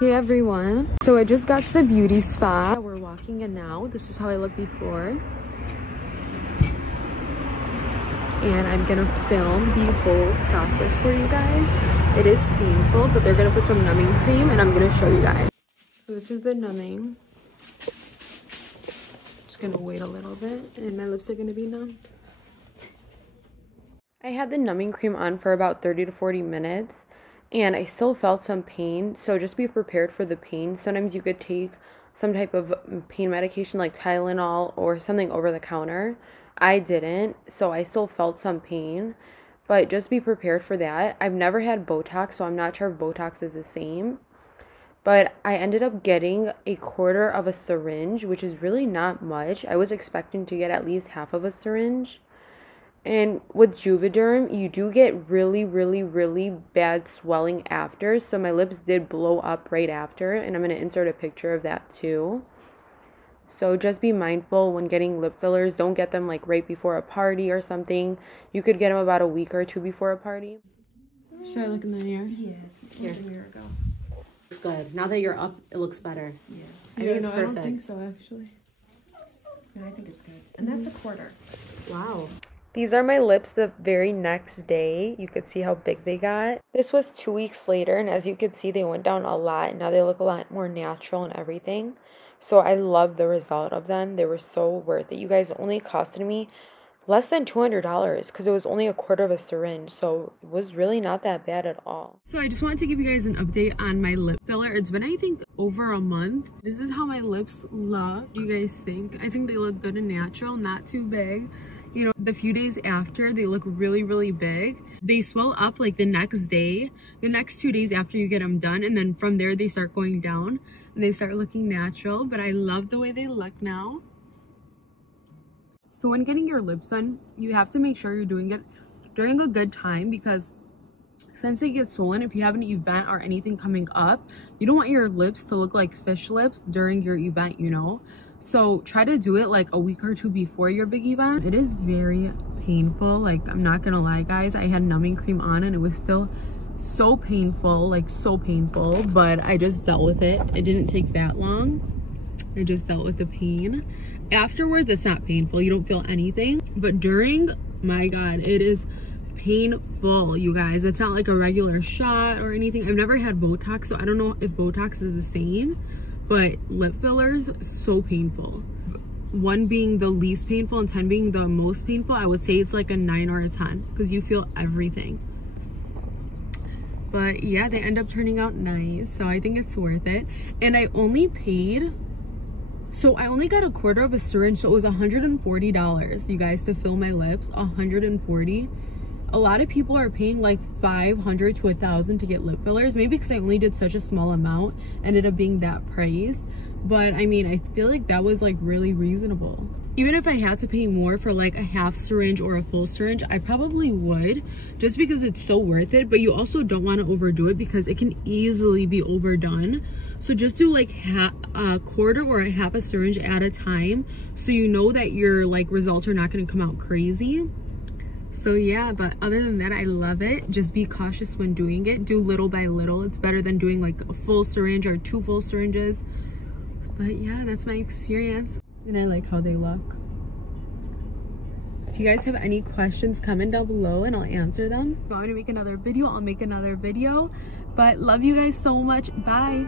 Hey everyone, so I just got to the beauty spot. We're walking in now. This is how I looked before. And I'm gonna film the whole process for you guys. It is painful, but they're gonna put some numbing cream and I'm gonna show you guys. So this is the numbing. Just gonna wait a little bit and my lips are gonna be numb. I had the numbing cream on for about 30 to 40 minutes. And I still felt some pain, so just be prepared for the pain. Sometimes you could take some type of pain medication like Tylenol or something over the counter. I didn't, so I still felt some pain, but just be prepared for that. I've never had Botox, so I'm not sure if Botox is the same. But I ended up getting a quarter of a syringe, which is really not much. I was expecting to get at least half of a syringe. And with Juvederm, you do get really, really, really bad swelling after. So my lips did blow up right after. And I'm going to insert a picture of that too. So just be mindful when getting lip fillers. Don't get them like right before a party or something. You could get them about a week or two before a party. Should I look in the mirror? Yeah. Here. The mirror go. It's good. Now that you're up, it looks better. Yeah. I think it's perfect. I don't think so, actually. No, I think it's good. And that's a quarter. Wow. These are my lips the very next day. You could see how big they got. This was 2 weeks later, and as you could see, they went down a lot. Now they look a lot more natural and everything. So I love the result of them. They were so worth it. You guys, only costed me less than $200 because it was only a quarter of a syringe. So it was really not that bad at all. So I just wanted to give you guys an update on my lip filler. It's been, I think, over a month. This is how my lips look. What do you guys think? I think they look good and natural, not too big. You know, the few days after, they look really, really big. They swell up like the next day, the next 2 days after you get them done. And then from there, they start going down and they start looking natural. But I love the way they look now. So when getting your lips done, you have to make sure you're doing it during a good time because since they get swollen, if you have an event or anything coming up, you don't want your lips to look like fish lips during your event, you know? So try to do it like a week or two before your big event. It is very painful. Like, I'm not gonna lie, guys. I had numbing cream on and it was still so painful, like so painful, but I just dealt with it. It didn't take that long. I just dealt with the pain. Afterwards, it's not painful. You don't feel anything. But during, my God, it is painful, you guys. It's not like a regular shot or anything. I've never had Botox, so I don't know if Botox is the same. But lip fillers, so painful. 1 being the least painful and 10 being the most painful. I would say it's like a 9 or a 10 because you feel everything. But yeah, they end up turning out nice. So I think it's worth it. And I only paid, so I only got a quarter of a syringe. So it was $140, you guys, to fill my lips. $140. A lot of people are paying like $500 to $1,000 to get lip fillers. Maybe because I only did such a small amount, ended up being that price. But I mean, I feel like that was like really reasonable. Even if I had to pay more for like a half syringe or a full syringe, I probably would, just because it's so worth it. But you also don't want to overdo it because it can easily be overdone. So just do like a quarter or a half a syringe at a time, so you know that your like results are not going to come out crazy. So yeah, but other than that, I love it. Just be cautious when doing it. Do little by little. It's better than doing like a full syringe or 2 full syringes. But yeah, that's my experience. And I like how they look. If you guys have any questions, comment down below and I'll answer them. If you want me to make another video, I'll make another video. But love you guys so much. Bye.